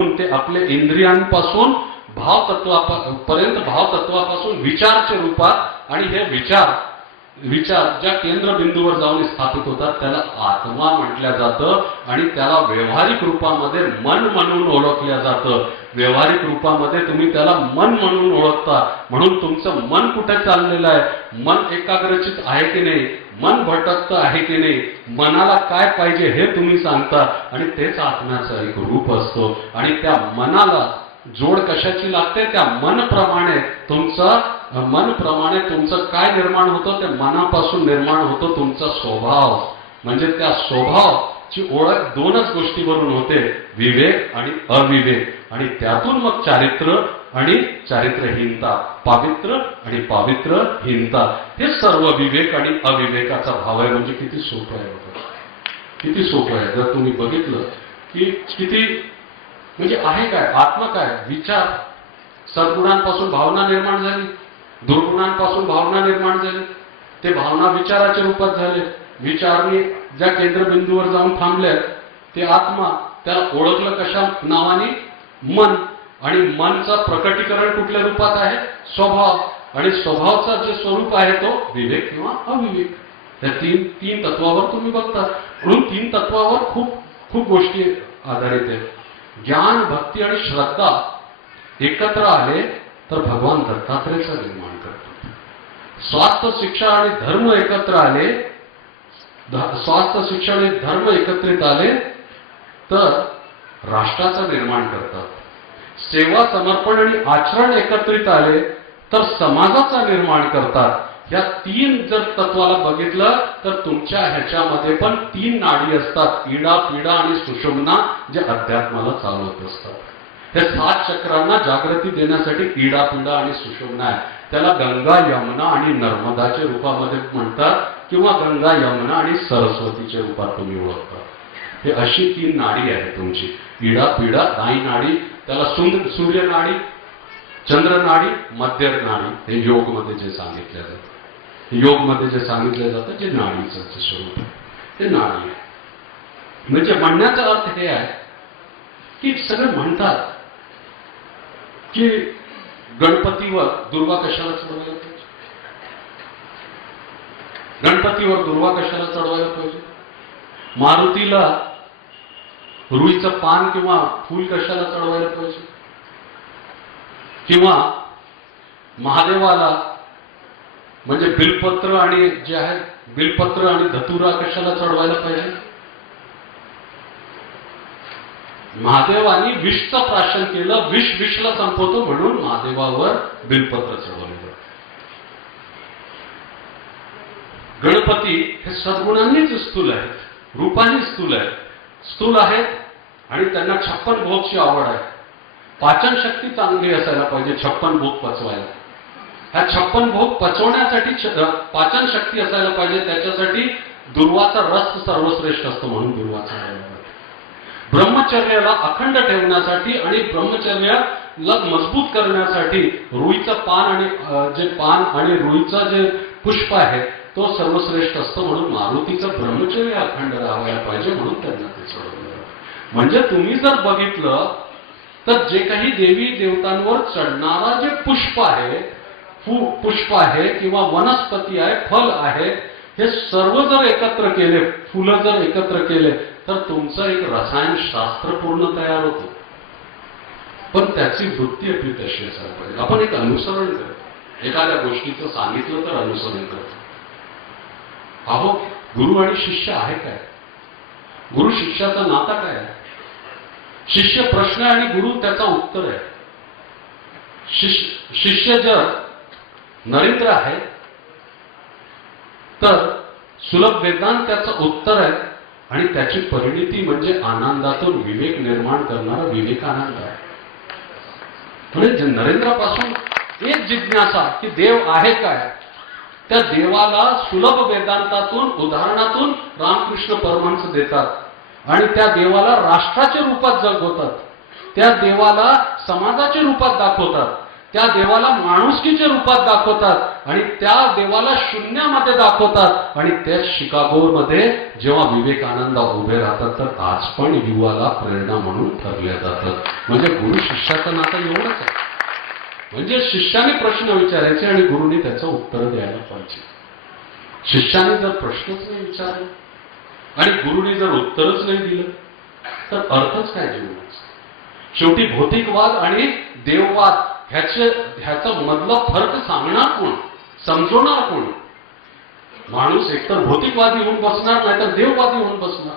ते आपले इंद्रियांपासून भावतत्वापर्यंत, भावतत्वापासून विचारच्या रूपात, आणि हे विचार ज्या केंद्रबिंदूवर जाऊन स्थापित होतात त्याला आत्मा म्हटलं जातं, आणि त्याला व्यवहारिक रूपामध्ये मन म्हणून ओळखलं जातं. व्यवहारिक रूपामध्ये तुम्ही त्याला मन म्हणून ओळखता. म्हणून तुमचं मन कुठे चाललेलं आहे, मन एकाग्रचित आहे की नाही, मन भटकत आहे की नाही, मनाला काय पाहिजे हे तुम्ही सांगता, आणि तेच आत्म्याचं एक रूप असतो. आणि त्या मनाला जोड कशाची लागते, त्या मनप्रमाणे तुमचं काय निर्माण होतं, त्या मनापासून निर्माण होतो तुमचा स्वभाव. म्हणजे त्या स्वभावाची ओळख दोनच गोष्टीवरून होते, विवेक आणि अविवेक. आणि त्यातून मग चारित्र्य आणि चारित्र्यहीनता, पावित्र्य आणि पावित्र्यहीनता, हे सर्व विवेक आणि अविवेकाचा भाव आहे. म्हणजे किती सोपं आहे बघा, किती सोपं आहे. जर तुम्ही बघितलं की किती म्हणजे आहे काय, आत्मा काय, विचार. सद्गुणांपासून भावना निर्माण झाली, दुर्गुणांपासून भावना निर्माण झाली, ते भावना विचाराच्या रूपात झाले. विचारने ज्या केंद्रबिंदूवर जाऊन थांबले ते आत्मा. त्याला ओळखलं कशा नावाने, मन. आणि मनचं प्रकटीकरण कुठल्या रूपात आहे, स्वभाव. आणि स्वभावाचं जे स्वरूप आहे तो विवेक किंवा अविवेक. या तीन तत्वावर तुम्ही बघता. म्हणून तीन तत्वावर खूप गोष्टी आधारित आहेत. ज्ञान, भक्ती आणि श्रद्धा एकत्र आले तर भगवान दत्तात्रेयचं निर्माण करतात. स्वास्थ्य, शिक्षा आणि धर्म एकत्र आले, स्वास्थ्य, शिक्षण आणि धर्म एकत्रित आले तर राष्ट्राचं निर्माण करतात. सेवा, समर्पण आणि आचरण एकत्रित आले तर समाजाचा निर्माण करतात. या तीन जर तत्वाला बघितलं तर तुमच्या ह्याच्यामध्ये पण तीन नाडी असतात, इडा, पीडा आणि सुषुम्ना, जे अध्यात्माला चालवत असतात. या 7 चक्रांना जागृती देण्यासाठी इडा, पीडा आणि सुषुम्ना आहे. त्याला गंगा, यमुना आणि नर्मदाच्या रूपामध्ये म्हणतात, किंवा गंगा, यमुना आणि सरस्वतीच्या रूपात तुम्ही ओळखता. हे अशी 3 नाडी आहे तुमची, इडा, पीडा, दाई नाडी. त्याला सूर्य नाडी, चंद्र नाडी, मध्य नाडी. हे योग मध्ये जे सांगितलं जातं, योग मध्ये जे सांगितलं जातं, जे नाडीचं जे स्वरूप आहे ते नाडी आहे. म्हणजे म्हणण्याचा अर्थ हे आहे की सगळे म्हणतात की गणपतीवर दुर्वा कशाला चढवायला पाहिजे, गणपतीवर दुर्वा कशाला चढवायला पाहिजे, मारुतीला रुईचं पान किंवा फूल कशाला चढवायला पाहिजे, किंवा महादेवाला म्हणजे बिलपत्र आणि जे आहे बिलपत्र आणि धतुरा कशाला चढवायला पाहिजे. महादेवानी विषचं प्राशन केलं, विषला संपवतो म्हणून महादेवावर बिलपत्र चढवलं. गणपती हे सद्गुणांनीच स्थूल आहेत, रूपाने स्थूल आहेत आणि त्यांना 56 भोगची आवड आहे. पाचन शक्ती चांगली असायला पाहिजे 56 भोग पचवायला. ह्या 56 भोग पचवण्यासाठी पाचन शक्ती असायला पाहिजे. त्याच्यासाठी दुर्वाचा रस सर्वश्रेष्ठ असतो म्हणून दुर्वाचा रस. ब्रह्मचर्याला अखंड ठेवण्यासाठी आणि ब्रह्मचर्याला मजबूत करण्यासाठी रुईचं पान आणि जे पान आणि रुईचं जे पुष्प आहे तो सर्वश्रेष्ठ असतो. म्हणून मारुतीचं ब्रह्मचर्य अखंड राहायला पाहिजे म्हणून त्यांना ते चढवलं. म्हणजे तुम्ही जर बघितलं तर जे काही देवी देवतांवर चढणारा जे पुष्प आहे किंवा वनस्पती आहे, फल आहे, हे सर्व जर एकत्र केले, फुलं जर एकत्र केले तर तुमचं एक रसायनशास्त्र पूर्ण तयार होतं. पण त्याची वृत्ती आपली तशी असायला पाहिजे. आपण एक अनुसरण करतो, एखाद्या गोष्टीचं सांगितलं तर अनुसरण करतो. अहो, गुरु आणि शिष्य आहे काय, गुरु शिष्याचा नाता काय आहे, शिष्य प्रश्न आणि गुरु त्याचा उत्तर आहे. शिष्य जर नरेंद्र आहे तर सुलभ वेदांत त्याचं उत्तर आहे, आणि त्याची परिणिती म्हणजे आनंदातून विवेक निर्माण करणारा विवेकानंद आहे. म्हणजे नरेंद्रापासून एक जिज्ञासा की देव आहे काय, त्या देवाला सुलभ वेदांतातून, उदाहरणातून रामकृष्ण परमहंस देतात. आणि त्या देवाला राष्ट्राच्या रूपात जगवतात, त्या देवाला समाजाच्या रूपात दाखवतात. त्या देवाला माणुसकीच्या रूपात दाखवतात आणि त्या देवाला शून्यामध्ये दाखवतात. आणि त्याच शिकागोमध्ये जेव्हा विवेकानंद उभे राहतात तर आज पण युवाला प्रेरणा म्हणून ठरले जातात. म्हणजे गुरु शिष्याचं नातं एवढंच आहे. म्हणजे शिष्याने प्रश्न विचारायचे आणि गुरुनी त्याचं उत्तर द्यायला पाहिजे. शिष्याने जर प्रश्नच नाही विचारले आणि गुरुनी जर उत्तरच नाही दिलं तर अर्थच काय जीवनाचा. शेवटी भौतिकवाद आणि देववाद ह्याचा मधला फरक सांगणार कोण, समजवणार कोण. माणूस एकतर भौतिकवादी होऊन बसणार नाही तर देववादी होऊन बसणार.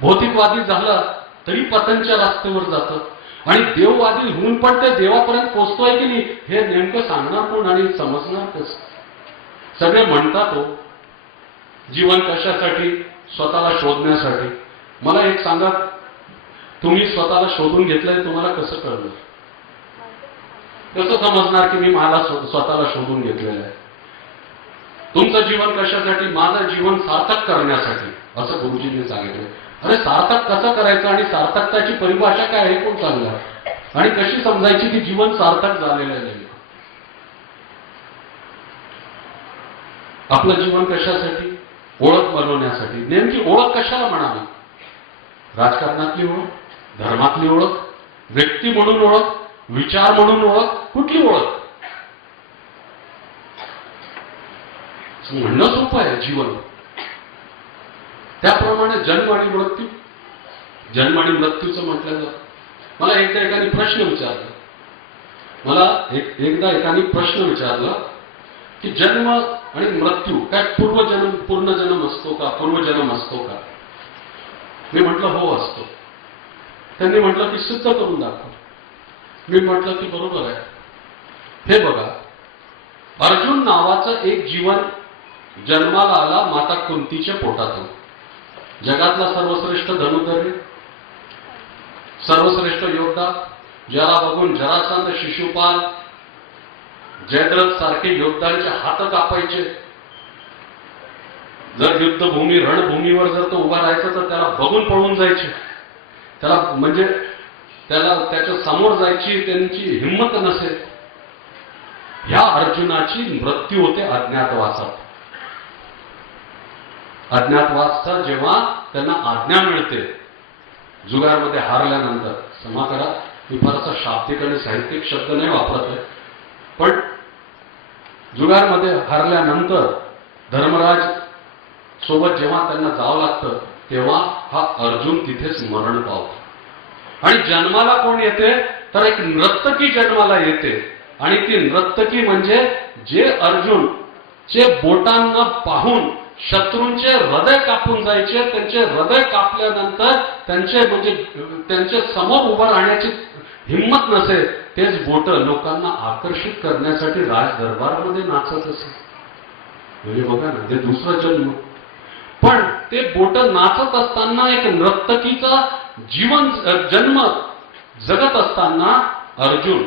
भौतिकवादी झाला तरी पतनच्या रस्त्यावर जातं आणि देववादी होऊन पण ते देवापर्यंत पोहोचतोय की नाही हे नेमकं सांगणार कोण आणि समजणार कसं. सगळे म्हणतात हो जीवन कशासाठी, स्वतःला शोधण्यासाठी. मला एक सांगा, तुम्ही स्वतःला शोधून घेतलंय तुम्हाला कसं कळणार, कसं समजणार की मी मला स्वतःला शोधून घेतलेलं आहे. तुमचं जीवन कशासाठी, माझं जीवन सार्थक करण्यासाठी असं गुरुजींनी सांगितलं. अरे सार्थक कसं करायचं आणि सार्थकताची परिभाषा काय आहे कोण सांगणार आणि कशी समजायची की जीवन सार्थक झालेलं आहे. आपलं जीवन कशासाठी, ओळख बनवण्यासाठी. नेमकी ओळख कशाला म्हणावी, राजकारणातली ओळख, धर्मातली ओळख, व्यक्ती म्हणून ओळख, विचार म्हणून ओळख, कुठली ओळख. म्हणणं सोपं आहे जीवन. त्याप्रमाणे जन्म आणि मृत्यू, जन्म आणि मृत्यूचं म्हटलं जातं. मला एकदा एकाने प्रश्न विचारला, एकदा एकाने प्रश्न विचारला की जन्म आणि मृत्यू काय पूर्णजन्म असतो का, पूर्वजन्म असतो का. मी म्हटलं हो असतो. त्यांनी म्हटलं की सिद्ध करून दाखव. मी म्हटलं की बरोबर आहे. हे बघा, अर्जुन नावाचं एक जीवन जन्माला आला माता कुंतीच्या पोटातून. जगातला सर्वश्रेष्ठ धनुर्धर, सर्वश्रेष्ठ योद्धा, ज्याला बघून जरासंध, शिशुपाल, जयद्रथ सारखे योद्धांचे हात कापायचे. जर युद्धभूमी रणभूमीवर जर तो उभा राहायचा तर त्याला बघून पळून जायचे. त्याला म्हणजे त्याला त्याच्या समोर जायची त्यांची हिंमत नसेल. ह्या अर्जुनाची मृत्यू होते अज्ञातवासात. अज्ञातवासचा जेव्हा त्यांना आज्ञा मिळते जुगारमध्ये हारल्यानंतर, क्षमा करा मी फारसा शाब्दिक आणि साहित्यिक शब्द नाही वापरत आहे, पण जुगारमध्ये हारल्यानंतर धर्मराज सोबत जेव्हा त्यांना जावं लागतं तेव्हा हा अर्जुन तिथेच मरण पावतो. आणि जन्माला कोण येते तर एक नर्तकी जन्माला येते. आणि ती नर्तकी म्हणजे जे अर्जुन चे बोटांना पाहून शत्रूंचे हृदय कापून जायचे, त्यांचे हृदय कापल्यानंतर त्यांचे समोर उभं राहण्याची हिंमत नसेल, तेच बोट लोकांना आकर्षित करण्यासाठी राज दरबारामध्ये नाचत असे. म्हणजे बघा ना, ते दुसरा जन्म. पण ते बोट नाचत असताना एक नर्तकीचा जन्म जगत असताना अर्जुन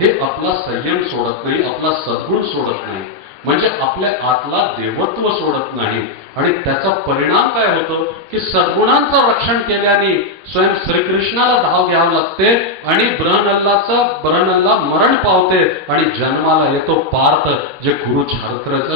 हे आपला संयम सोडत नाही, आपला सद्गुण सोडत नाही, म्हणजे आपल्या आतला देवत्व सोडत नाही. आणि त्याचा परिणाम काय होतो की सद्गुणांचं रक्षण केल्याने स्वयं श्रीकृष्णाला धाव घ्यावं लागते आणि ब्रहनल्ला मरण पावते आणि जन्माला येतो पार्थ, जे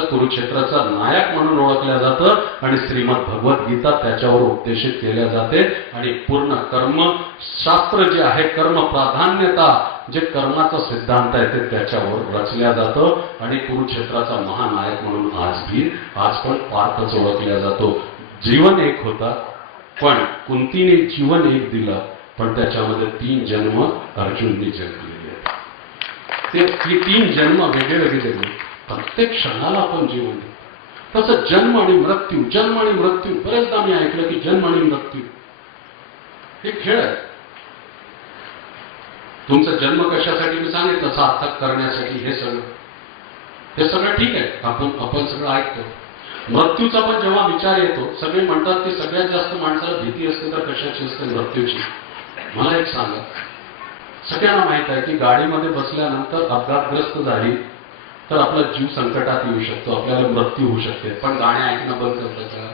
कुरुक्षेत्राचा नायक म्हणून ओळखल्या जातं. आणि श्रीमद भगवद्गीता त्याच्यावर उपदेशित केल्या जाते. आणि पूर्ण कर्मशास्त्र जे आहे, कर्म प्राधान्यता, जे कर्माचा सिद्धांत आहे ते त्याच्यावर रचल्या जातं. आणि कुरुक्षेत्राचा महानायक म्हणून आज पण पार्थच ओळखल्या जातो. जीवन एक होता पण कुंतीने जीवन एक दिलं, पण त्याच्यामध्ये 3 जन्म अर्जुनने जगलेले आहेत. ते 3 जन्म वेगळे. प्रत्येक क्षणाला आपण जीवन देतो. तसं जन्म आणि मृत्यू, जन्म आणि मृत्यू, बरेचदा मी ऐकलं की जन्म आणि मृत्यू हे खेळ आहे. तुमचा जन्म कशासाठी मी सांगितलं, सार्थक करण्यासाठी. हे सगळं ठीक आहे, आपण सगळं ऐकतो. मृत्यूचा पण जेव्हा विचार येतो, सगळे म्हणतात की सगळ्यात जास्त माणसाला भीती असते तर कशाची असते, मृत्यूची. मला एक सांगा, सगळ्यांना माहित आहे की गाडीमध्ये बसल्यानंतर अपघातग्रस्त झाली तर आपला जीव संकटात येऊ शकतो, आपल्याला मृत्यू होऊ शकते. पण गाणे ऐकणं बंद करतो का,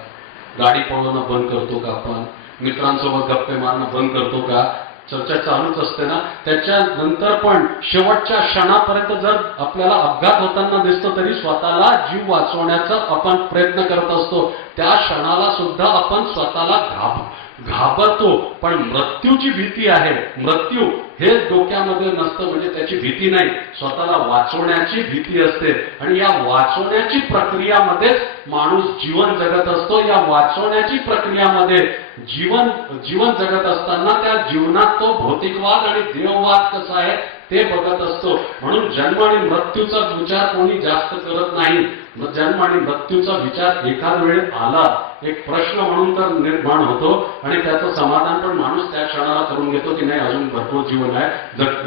गाडी पळवणं बंद करतो का, आपण मित्रांसोबत गप्पे मारणं बंद करतो का, चर्चा चालूच असते ना, त्याच्यानंतर पण शेवटच्या क्षणापर्यंत जर आपल्याला अपघात होताना दिसतो तरी स्वतःला जीव वाचवण्याचा आपण प्रयत्न करत असतो. त्या क्षणाला सुद्धा आपण स्वतःला घाबरतो. पण मृत्यूची भीती आहे, मृत्यू हे डोक्यामध्ये नसतं, म्हणजे त्याची भीती नाही, स्वतःला वाचवण्याची भीती असते. आणि या वाचवण्याची प्रक्रियामध्येच माणूस जीवन जगत असतो. या वाचवण्याची प्रक्रियामध्ये जीवन जगत असताना त्या जीवनात तो भौतिकवाद आणि देववाद कसा आहे ते बघत असतो. म्हणून जन्म आणि मृत्यूचा विचार कोणी जास्त करत नाही. जन्म आणि मृत्यूचा विचार एखाद वेळी आला, एक प्रश्न म्हणून तर निर्माण होतो आणि त्याचं समाधान पण माणूस त्या क्षणाला करून घेतो की नाही, अजून भरपूर जीवन आहे,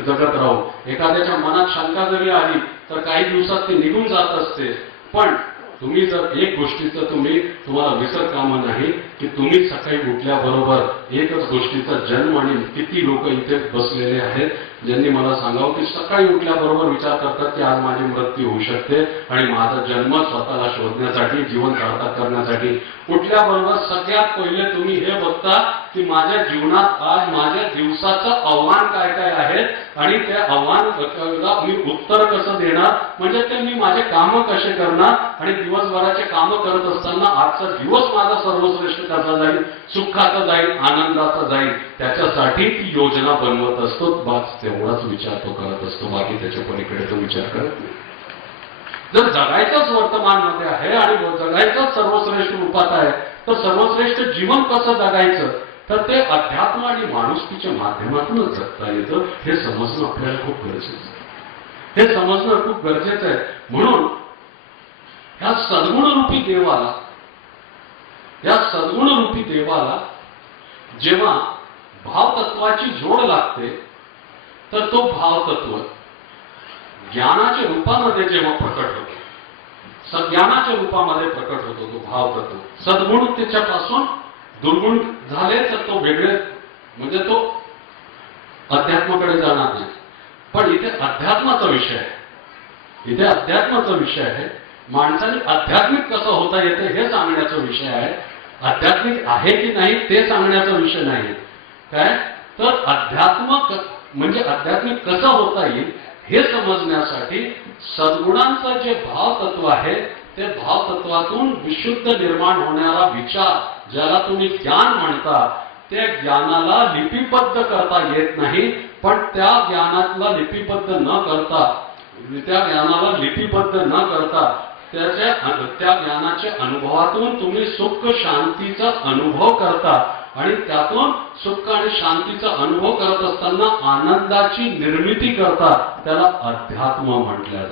जगत राहू. एखाद्याच्या मनात शंका जरी आली तर काही दिवसात ती निघून जात असते. पण तुम्ही जर एक गोष्टीचं तुम्हाला विसर कामा नाही की तुम्ही सकाळी उठल्याबरोबर एकच गोष्टीचा जन्म, आणि किती लोक इथे बसलेले आहेत ज्यांनी मला सांगावं की सकाळी उठल्याबरोबर विचार करतात की आज माझी मृत्यू होऊ शकते आणि माझा जन्म स्वतःला शोधण्यासाठी, जीवन सार्थक करण्यासाठी. उठल्याबरोबर सगळ्यात पहिले तुम्ही हे बघता की माझ्या जीवनात आज माझ्या दिवसाचं आव्हान काय काय आहे आणि त्या आव्हानाला मी उत्तर कसं देणार, म्हणजे ते मी माझे कामं कसे करणार आणि दिवसभराचे कामं करत असताना आजचा दिवस माझा सर्वश्रेष्ठ कसा जाईल, सुखाचा जाईल, आनंदाचा जाईल, त्याच्यासाठी ती योजना बनवत असतो. बस तेवढाच विचार तो करत असतो, बाकी त्याच्या पलीकडे तो विचार करत नाही. जर जगायचंच वर्तमानमध्ये आहे आणि जगायचंच सर्वश्रेष्ठ रूपात आहे तर सर्वश्रेष्ठ जीवन कसं जगायचं, तर ते अध्यात्म आणि माणुसकीच्या माध्यमातूनच जगता येतं. हे समजणं आपल्याला खूप गरजेचं आहे, हे समजणं खूप गरजेचं आहे. म्हणून ह्या सद्गुणरूपी देवाला जेव्हा भावतत्वाची जोड लागते तर तो भावतत्व ज्ञानाच्या रूपामध्ये जेव्हा प्रकट होतो, सज्ञानाच्या रूपामध्ये प्रकट होतो तो भावतत्व. सद्गुण त्याच्यापासून दुर्गुण झाले तर तो वेगळे, म्हणजे तो अध्यात्माकडे जाणार नाही. पण इथे अध्यात्माचा विषय आहे, इथे अध्यात्माचा विषय आहे. माणसाने आध्यात्मिक कसं होता येते हे सांगण्याचा विषय आहे. आध्यात्मिक आहे की नाही ते सांगण्याचा विषय नाही. काय तर म्हणजे आध्यात्मिक कसं होता येईल हे समजण्यासाठी सद्गुणांचं जे भावतत्व आहे ते भावतत्वातून विशुद्ध निर्माण होणारा विचार, ज्याला तुम्ही ज्ञान म्हणता, त्या ज्ञानाला लिपिबद्ध करता येत नाही. पण त्या ज्ञानाला लिपिबद्ध न करता त्या ज्ञानाच्या अनुभवातून तुम्ही सुख शांतीचा अनुभव करता आणि त्यातून सुख आणि शांतीचा अनुभव करत असताना आनंदाची निर्मिती करता. त्याला अध्यात्म म्हटलं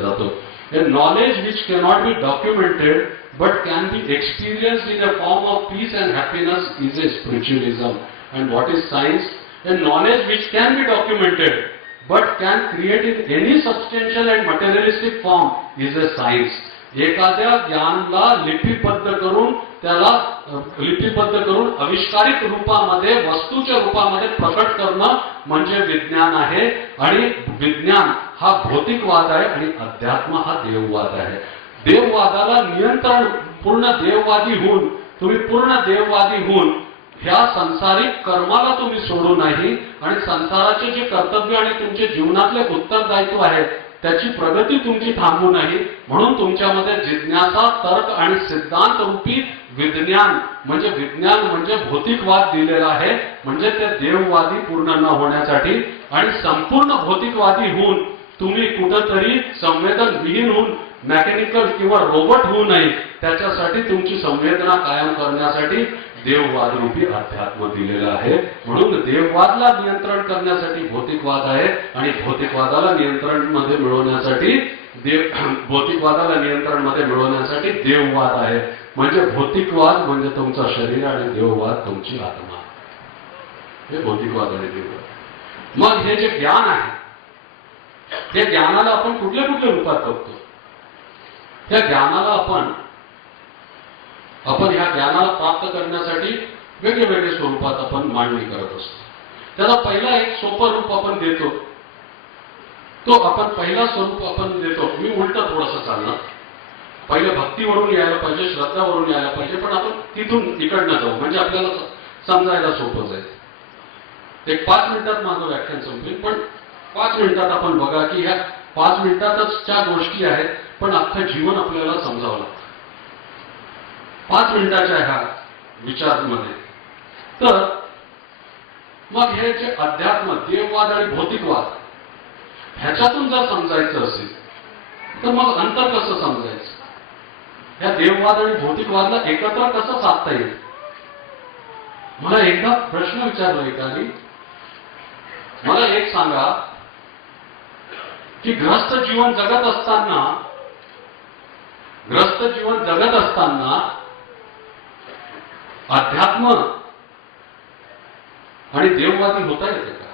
जातं. A knowledge which cannot be documented but can be experienced in a form of peace and happiness is a spiritualism. And what is science? A knowledge which can be documented but can create in any substantial and materialistic form is a science. एखाद्या ज्ञानला लिपिबद्ध करून आविष्कारिक रूपामध्ये, वस्तूच्या रूपामध्ये प्रकट करणं म्हणजे विज्ञान आहे. आणि विज्ञान हा भौतिकवाद आहे आणि अध्यात्म हा देववाद आहे. देववादाला नियंत्रण, पूर्ण देववादी होऊन ह्या संसारिक कर्माला तुम्ही सोडू नाही आणि संसाराचे जे कर्तव्य आणि तुमचे जीवनातले उत्तरदायित्व आहेत त्याची प्रगती तुमची थांबू नाही. म्हणून तुमच्यामध्ये जिज्ञासा, तर्क आणि सिद्धांत रूपी विज्ञान म्हणजे भौतिकवाद दिलेला आहे. म्हणजे ते देववादी पूर्ण न होण्यासाठी आणि संपूर्ण भौतिकवादी होऊन तुम्ही कुठंतरी संवेदनविहीन होऊन मेकॅनिकल किंवा रोबोट होऊ नये, त्याच्यासाठी तुमची संवेदना कायम करण्यासाठी देववाद रूपी अध्यात्म दिलेला आहे. म्हणून देववादला नियंत्रण करण्यासाठी भौतिकवाद आहे आणि भौतिकवादाला नियंत्रणमध्ये मिळवण्यासाठी देववाद आहे. म्हणजे भौतिकवाद म्हणजे तुमचा शरीर आणि देववाद तुमची आत्मा. हे भौतिकवाद आणि देववाद. मग हे जे ज्ञान आहे त्या ज्ञानाला आपण कुठल्या रूपात बघतो. त्या ज्ञानाला आपण ह्या ज्ञानाला प्राप्त करण्यासाठी वेगवेगळ्या स्वरूपात आपण मांडणी करत असतो. त्याला पहिला एक सोपं रूप आपण देतो. पहिला स्वरूप आपण देतो. मी उलट थोडंसं चालणार. पहिलं भक्तीवरून यायला पाहिजे, श्रद्धावरून यायला पाहिजे, पण आपण तिथून इकडनं जाऊ म्हणजे आपल्याला समजायला सोपं जाईल. एक 5 मिनिटात माझं व्याख्यान संपेल, पण 5 मिनिटात आपण बघा की ह्या 5 मिनिटातच त्या गोष्टी आहेत, पण अख्खं जीवन आपल्याला समजावं लागतं 5 मिनिटाच्या ह्या विचारांमध्ये. तर मग हे जे अध्यात्म, देववाद आणि भौतिकवाद ह्याच्यातून जर समजायचं असेल तर मग अंतर कसं समजायचं? या देववाद आणि भौतिकवादला एकत्र कसं साधता येईल? मला एकदा प्रश्न विचारला एकाने, मला एक सांगा की ग्रस्त जीवन जगत असताना अध्यात्म आणि देववादी होता येते का?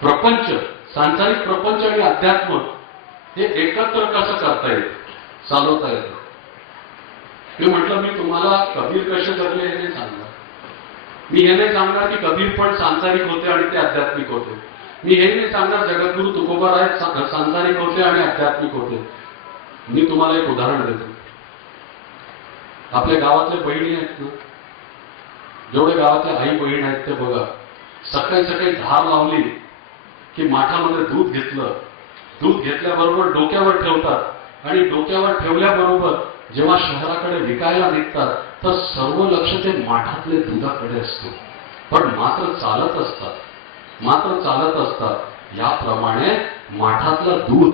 प्रपंच, सांसारिक प्रपंच आणि अध्यात्म हे एकत्र कसं करता येतं, चालवता येतं? मी म्हटलं, मी तुम्हाला कबीर कसे जगले हे नाही सांगणार. मी हे नाही सांगणार की कबीर पण सांसारिक होते आणि ते आध्यात्मिक होते. मी हे नाही सांगणार जगद्गुरु तुकोबाराय सांसारिक होते आणि आध्यात्मिक होते. मी तुम्हाला एक उदाहरण देतो. आपल्या गावातल्या बहिणी आहेत ना, जेवढे गावातल्या आई बहीण आहेत ते बघा, सकाळी सकाळी धार लावली की माठामध्ये दूध घेतलं, दूध घेतल्याबरोबर डोक्यावर ठेवतात आणि डोक्यावर ठेवल्याबरोबर जेव्हा शहराकडे विकायला निघतात तर सर्व लक्ष ते माठातले दुधाकडे असतो, पण मात्र चालत असतात. याप्रमाणे माठातलं दूध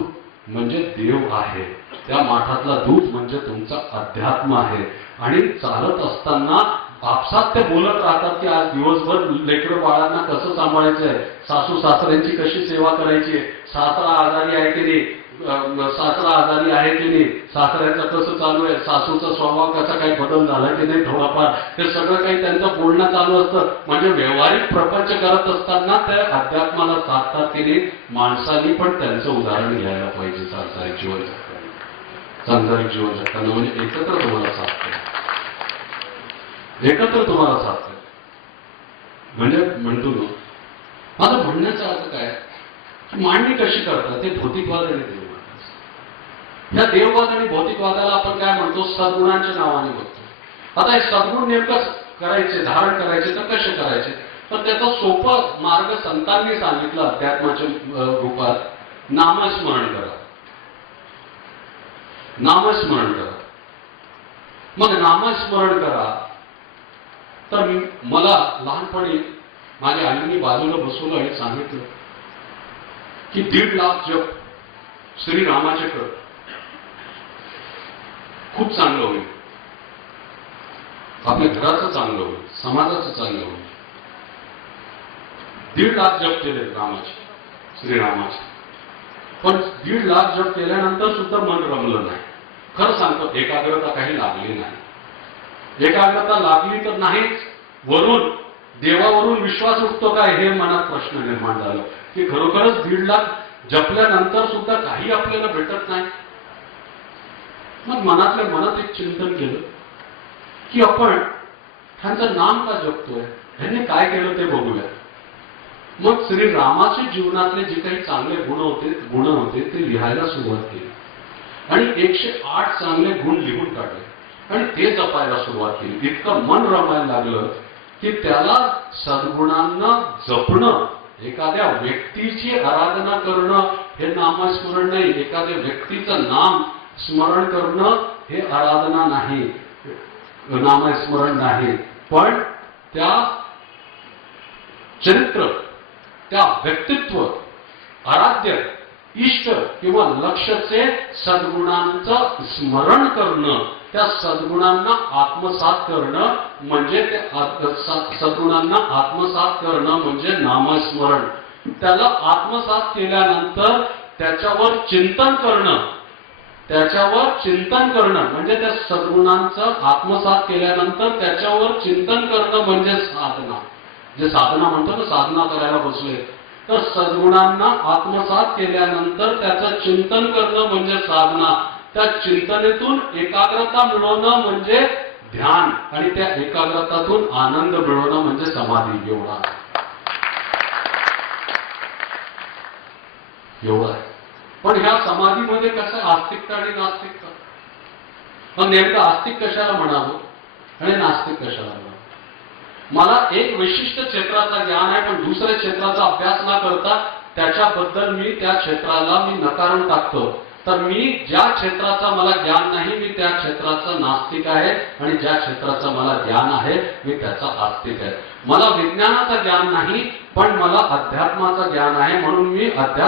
म्हणजे देव आहे, त्या माठातला दूध म्हणजे तुमचा अध्यात्म आहे. आणि चालत असताना आपसात ते बोलत राहतात की आज दिवसभर लेकरं बाळांना कसं सांभाळायचंय, सासू सासऱ्यांची कशी सेवा करायची, सासरा आजारी आहे की नाही, सासऱ्याचं कसं चालू आहे, सासूचा स्वभाव कसा काही बदल झाला की नाही थोडाफार, हे सगळं काही त्यांचं बोलणं चालू असतं. म्हणजे व्यावहारिक प्रपंच करत असताना त्या अध्यात्माला साधतात की नाही. माणसांनी पण त्यांचं उदाहरण घ्यायला पाहिजे. सांसारिक जीवन जगताना म्हणजे एकत्र तुम्हाला साधतं. म्हणजे म्हणतो ना, माझं म्हणण्याचा अर्थ काय, मांडणी कशी करतात ते भौतिकवाद आणि देववाद. या देववाद आणि भौतिकवादाला आपण काय म्हणतो, सद्गुणांच्या नावाने म्हणतो. आता हे सद्गुण नेमकं करायचे, धारण करायचे तर कसे करायचे, तर त्याचा सोपं मार्ग संतांनी सांगितलं अध्यात्माच्या रूपात. नामस्मरण करा. मग नामस्मरण करा. तर मला लहानपणी माझ्या आईने बाजूला बसवलं आणि सांगितलं की 1.5 लाख जप श्रीरामाचे कर, खूप चांगलं होईल, आपल्या घराचं चांगलं होईल, समाजाचं चांगलं होईल. 1.5 लाख जप केले श्रीरामाचे. पण 1.5 लाख जप केल्यानंतर सुद्धा मन रमलं नाही. खरं सांगतो, एकाग्रता काही लागली नाही. एकाग्रता लागली तर नाहीच, वरून देवावरून विश्वास उठतो काय हे मनात प्रश्न निर्माण झाला की खरोखरच 1.5 लाख जपल्यानंतर सुद्धा काही आपल्याला भेटत नाही. मग मनात एक चिंतन केलं की आपण ह्यांचं नाम का जपतोय, ह्यांनी काय केलं ते बघूया. मग श्रीरामाच्या जीवनातले जे काही चांगले गुण होते ते लिहायला सुरुवात केली आणि 108 चांगले गुण लिहून काढले आणि ते जपायला सुरुवात केली. इतकं मन रमायला लागलं की त्याला सद्गुणांना जपणं, एखाद्या व्यक्तीची आराधना करणं हे नामस्मरण नाही, एखाद्या व्यक्तीचं नाम स्मरण करणं हे आराधना नाही, नामस्मरण नाही, पण त्या चरित्र, त्या व्यक्तित्व, आराध्य इष्ट किंवा लक्ष्यचे सद्गुणांचं स्मरण करणं, त्या सद्गुणांना आत्मसात करणं म्हणजे सद्गुणांना आत्मसात करणं म्हणजे नामस्मरण. त्याला आत्मसात केल्यानंतर त्याच्यावर चिंतन करणं म्हणजे त्या सद्गुणांचं आत्मसात केल्यानंतर त्याच्यावर चिंतन करणं म्हणजे साधना. जे साधना म्हणतो ना, साधना करायला बसले तर सद्गुणांना आत्मसात केल्यानंतर त्याचं चिंतन करणं म्हणजे साधना. त्या चिंतनेतून एकाग्रता मिळवणं म्हणजे ध्यान आणि त्या एकाग्रतातून आनंद मिळवणं म्हणजे समाधी. एवढा आहे. पण ह्या समाधीमध्ये कसं आस्तिकता आणि नास्तिकता. मग नेमकं आस्तिक कशाला म्हणावं आणि नास्तिक कशाला म्हणावं? मला एक विशिष्ट क्षेत्राचा ज्ञान आहे पण दुसऱ्या क्षेत्राचा अभ्यास न करता त्याच्याबद्दल मी त्या क्षेत्राला मी नकारून टाकतो, तर मी ज्या क्षेत्राचा मला ज्ञान नाही मी त्या क्षेत्राचा नास्तिक आहे आणि ज्या क्षेत्राचं मला ज्ञान आहे मी त्याचा आस्तिक आहे. मला विज्ञानाचं ज्ञान नाही पण मला अध्यात्माचं ज्ञान आहे म्हणून मी अध्यात्म